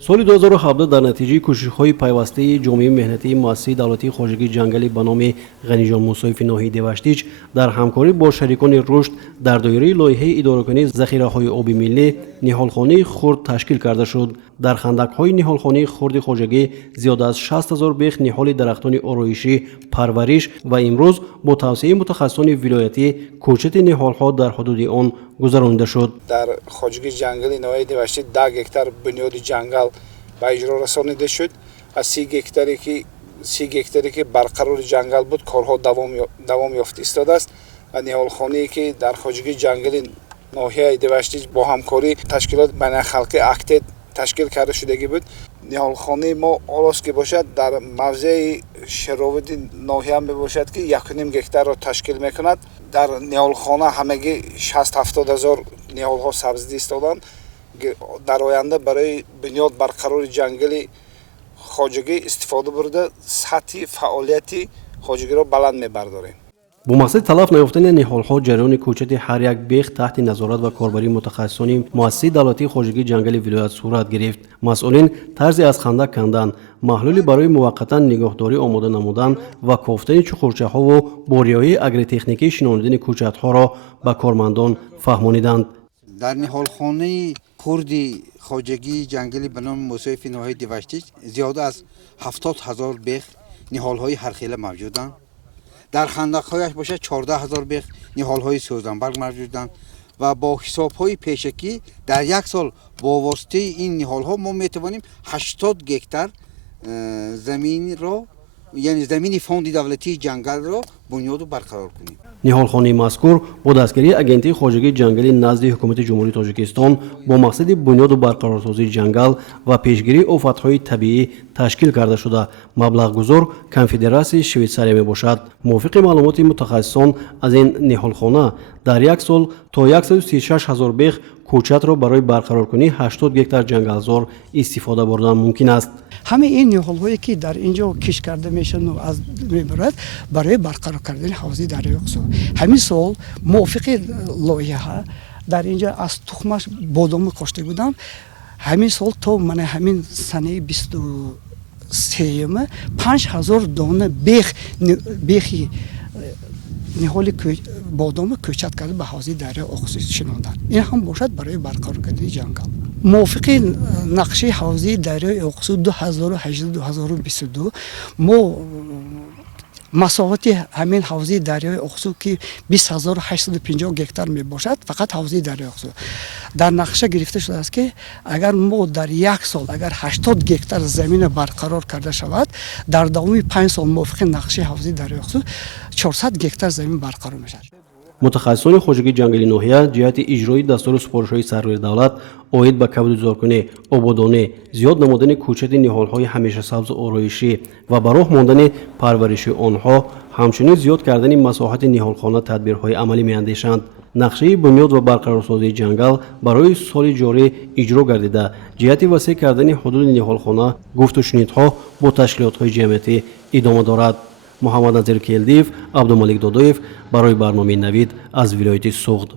соли 2017 дар натиҷаи кӯшишҳои пайвастаи ҷомеаи меҳнатии муассисаи давлатии хоҷагии ҷангалӣ ба номи ғаниҷон мусоифи ноҳияи деваштич дар ҳамкорӣ бо шарикони рушд дар доираи лоиҳаи идоракунии захираҳои оби миллӣ ниҳолхонаи хурд ташкил карда шуд. дар хандақҳои ниҳолхонаи хурди хоҷагӣ зиёда аз 60 000 бех ниҳоли дарахтони ороишӣ парвариш ва имрӯз бо тавсеяи мутахассисони вилоятӣ кӯчати ниҳолҳо дар ҳудуди он гузаронида шуд. дар хоҷагии ҷангали ноҳияи деваштӣ 10 гектар бунёди ҷангал ба иҷро расонида шуд. аз 30 гектаре ки барқарори ҷангал буд корҳо давом ёфта истодааст ва ниҳолхонае ки дар хоҷагии ҷангали ноҳияи деваштӣ бо ҳамкорӣ ташкилот байналхалқи актед ташкил карда шудагӣ буд. ниҳолхонаи мо олос ки бошад дар мавзеи шаровиди ноҳия мебошад ки 1.5 гектарро ташкил мекунад. дар ниҳолхона ҳамагӣ 60-70 ҳазор ниҳолҳо сабзидӣ истоданд. дар оянда барои бунёд барқарори ҷангали хоҷагӣ истифода бурда сатҳи фаъолияти хоҷагиро баланд мебардорем. бо мақсади талаф наёфтани ниҳолҳо ҷараёни кӯчати ҳар як бех таҳти назорат ва корбарии мутахассисони муассисаи давлатии хоҷагии ҷангали вилоят сурат гирифт. масъулин тарзе аз хандак кандан, маҳлули барои муваққатан нигоҳдорӣ омода намудан ва кофтани чуқурчаҳову бо риояи агротехникӣ шинонидани кӯчатҳоро ба кормандон фаҳмониданд. дар ниҳолхонаи хурди хоҷагии ҷангали ба номи мусоифи ноҳияи деваштич зиёда аз 70 000 бех ниҳолҳои ҳархела мавҷуданд. дар хандақҳояш бошад 14 000 бех ниҳолҳои сӯзанбарг мавҷуданд ва бо ҳисобҳои пешакӣ дар як сол бо воситаи ин ниҳолҳо мо метавонем 80 гектар заминро яъне замини фонди давлатии ҷангалро бунёду барқарор кунем. ниҳолхонаи мазкур бо дастгирии агентии хоҷагии ҷангалӣ назди ҳукумати ҷумҳурии тоҷикистон бо мақсади бунёду барқарорсозии ҷангал ва пешгирии офатҳои табиӣ ташкил карда шуда маблағгузор конфедератсияи швейтсария мебошад. мувофиқи маълумоти мутахассисон аз ин ниҳолхона дар як сол то 136 000 бех кӯчатро барои барқароркунии 80 гектар ҷангалзор истифода бурдан мумкин аст. ҳамаи ин ниҳолҳое ки дар инҷо киш карда мешаванд аз мебарад барои барқарор кардани ҳавзаи дарёи Оқсу. ҳамин сол мувофиқи лоиҳа дар инҷо аз тухмаш бодоми кошта будам. ҳамин сол то мана ҳамин санаи 23 5000 дона бехи ниҳоли бодоми кӯчат карда ба ҳавзаи дарёи Оқсу шинонданд. ин ҳам бошад барои барқарор кардани ҷангал. мувофиқи нақши ҳавзаи дарёи Оқсу 2018-2022 мо масоҳати ҳамин ҳавзаи дарёи Оқсу ки 20850 гектар мебошад, фақат ҳавзаи дарёи Оқсу дар нақша гирифта шудааст ки агар мо дар як сол агар 80 гектар замина барқарор карда шавад, дар давоми 5 сол мувофиқи нақши ҳавзаи дарёи Оқсу 400 гектар замин барқарор мешавад. мутахассисони хоҷагии ҷангали ноҳия ҷиҳати иҷрои дастури супоришҳои сарвари давлат оид ба кабудгузоркунӣ, ободонӣ, зиёд намудани кӯчати ниҳолҳои ҳамешасабзу ороишӣ ва ба роҳ мондани парвариши онҳо, ҳамчунин зиёд кардани масоҳати ниҳолхона тадбирҳои амалӣ меандешанд. нақшаи бунёд ва барқарорсозии ҷангал барои соли ҷорӣ иҷро гардида ҷиҳати васеъ кардани ҳудуди ниҳолхона гуфтушунидҳо бо ташкилотҳои ҷамъиятӣ идома дорад. муҳаммад Назир Келдиев, Абдумалик Додоев барои барномаи Навид аз вилояти Суғд.